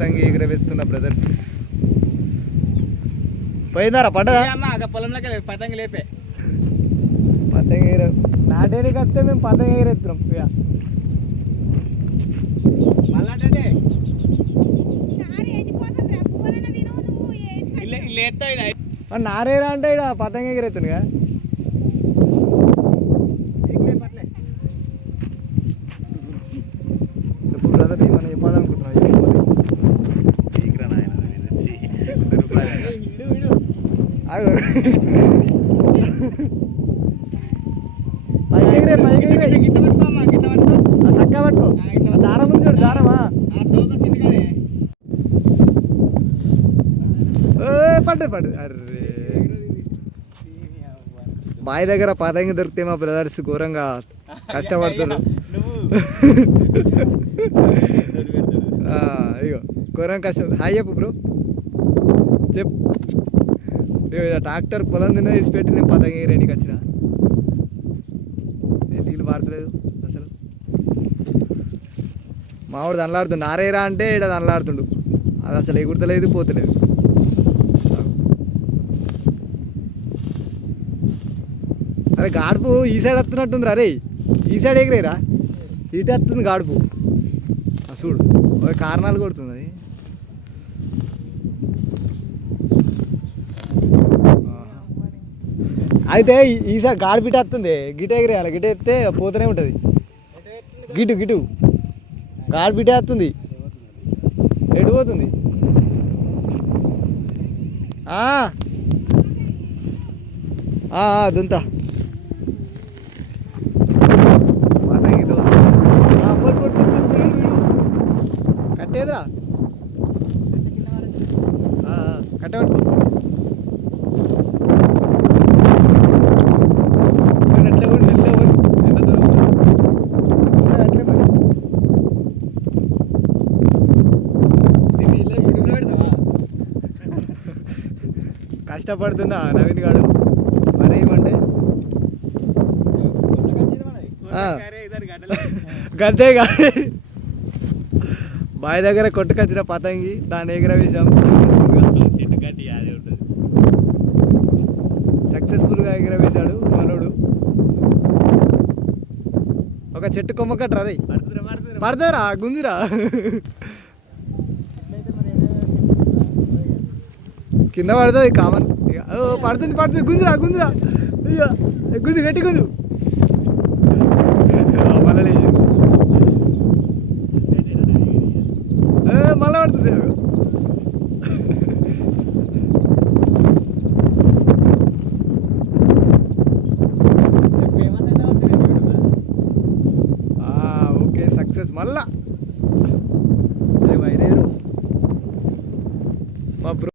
పతంగి ఎగురవేస్తున్న brothers. పోయిందారా పడ్డదా? పొలంలోకి పతంగి లేపే పతంగి ఎగిర నాటేనికి వస్తే మేము పతంగి ఎగిరెత్తున్నాం. మళ్ళీ నారేరా అంటే ఇక పతంగి ఎగిరెత్తుందిగా. చెప్పు బ్రదర్, మనం చెప్పాలనుకుంటున్నాం. చక్కగా పట్టుకో. దారం ఉంది చూడు, దారమా పడ్డది. అర్రే బావి దగ్గర పతంగి దొరికితే మా బ్రదర్స్ ఘోరంగా కష్టపడుతున్నారు. ఇగో ఘోరంగా కష్టం. హాయ్ చెప్పు బ్రో, చెప్పు. ట్రాక్టర్ పొలం తిన్న ఇడిచిపెట్టి నేను పతంగి రెండుకి వచ్చిన. నీళ్ళు పారతలేదు అసలు. మావాడు దండలాడుతుండు. నారేరా అంటే ఇక్కడ దండలాడుతుండు. అది అసలు ఎగురుతలేదు, పోతలేదు. అరే గాడుపు ఈ సైడ్ వస్తున్నట్టుంది. అరే ఈ సైడ్ ఎగిరేరా, ఇటు వస్తుంది గాడుపు. చూడు కారణాలు కొడుతుంది అది. అయితే ఈసారి గాడి బిట వస్తుంది, గిట ఎగిరేయాలి. గిట ఎత్తే పోతూనే ఉంటుంది. గిటు గిటు గాడి బిట వస్తుంది, ఎటు పోతుంది? దుంత పతంగితో కట్టేదిరా, కట్టబెట్టు. కష్టపడుతున్నా నవీన్ గాడు. మరి ఏమంటే గద్దే కాదు, బావి దగ్గర కొట్టుకొచ్చిన పతంగి దాన్ని ఎగరవేశాం సక్సెస్ఫుల్గా ఎగరవేశాడు మనోడు. ఒక చెట్టు కొమ్మ కట్టరా రే, పడతారా గుంజురా. కింద పడుతుంది కామన్. పడుతుంది పడుతుంది, గుంజురా గుంజురా. అయ్యో గుంజు, గట్టి గుంజు. మళ్ళీ మళ్ళీ పడుతుంది. Okay success. మళ్ళా వైరేరు మా బ్రో.